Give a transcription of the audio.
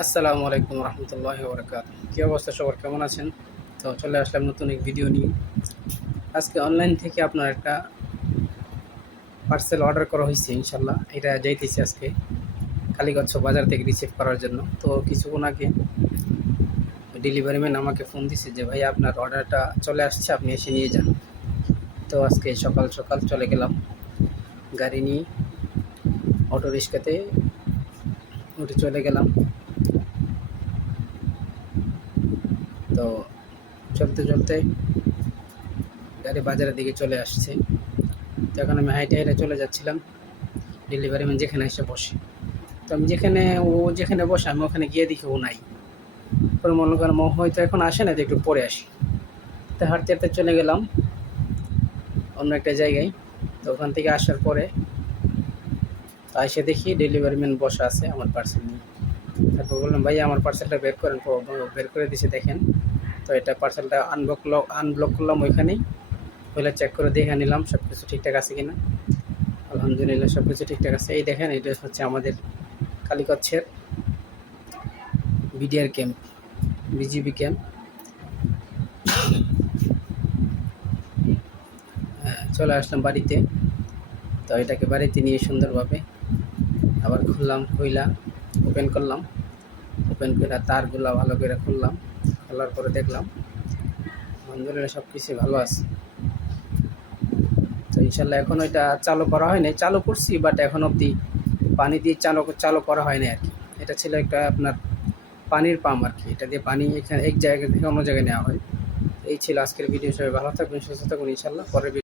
আসসালামু আলাইকুম রহমতুল্লাহি বরকাতুহু। কী অবস্থা, সবার কেমন আছেন? তো চলে আসলাম নতুন এক ভিডিও নিয়ে। আজকে অনলাইন থেকে আপনার একটা পার্সেল অর্ডার করা হয়েছে, ইনশাল্লাহ এটা যাইতেছে আজকে কালীগঞ্জ বাজার থেকে রিসিভ করার জন্য। তো কিছুক্ষণ আগে ডেলিভারি ম্যান আমাকে ফোন দিছে যে ভাই আপনার অর্ডারটা চলে আসছে, আপনি এসে নিয়ে যান। তো আজকে সকাল সকাল চলে গেলাম গাড়ি নিয়ে, অটো রিক্সাতে উঠে চলে গেলাম। তো চলতে চলতে গাড়ি বাজারের দিকে চলে আসছে। তো এখন আমি হাইটে হাইটে চলে যাচ্ছিলাম ডেলিভারি ম্যান যেখানে এসে বসে। তো আমি যেখানে বসে আমি ওখানে গিয়ে দেখি ও নাই। পরে মনে করেন হয়তো এখন আসে না, যে একটু পরে আসি। তো হাঁটতে হাঁটতে চলে গেলাম অন্য একটা জায়গায়। তো ওখান থেকে আসার পরে এসে দেখি ডেলিভারি ম্যান বসা আছে আমার পার্সেল নিয়ে। তারপর বললাম ভাই আমার পার্সেলটা বের করেন। বের করে দিছে, দেখেন। তো এটা পার্সেলটা আনব্লক করলাম ওইখানেই, ওইটা চেক করে দেখে নিলাম সব কিছু ঠিকঠাক আছে কিনা। আলহামদুলিল্লাহ সব কিছু ঠিকঠাক আছে। এই দেখেন, এটা হচ্ছে আমাদের কালীগঞ্জের বিডিআর ক্যাম্প, বিজিবি ক্যাম্প। চলে আসলাম বাড়িতে। তো এটাকে বাড়িতে নিয়ে সুন্দরভাবে আবার খুইলা ওপেন করলাম। ওপেন করে তারগুলো ভালো করে খুললাম। খোলার পরে দেখলাম আলহামদুলিল্লাহ সব কিছু ভালো আছে। তো ইনশাল্লাহ এখন ওইটা চালু করা হয় নাই, চালু করছি বাট এখন অবধি পানি দিয়ে চালু করা হয় না আর কি। এটা ছিল একটা আপনার পানির পাম্প আর কি, এটা দিয়ে পানি এখানে এক জায়গা থেকে অন্য জায়গায় নেওয়া হয়। এই ছিল আজকের ভিডিও। সবাই ভালো থাকবেন, সুস্থ থাকুন, ইনশাল্লাহ পরের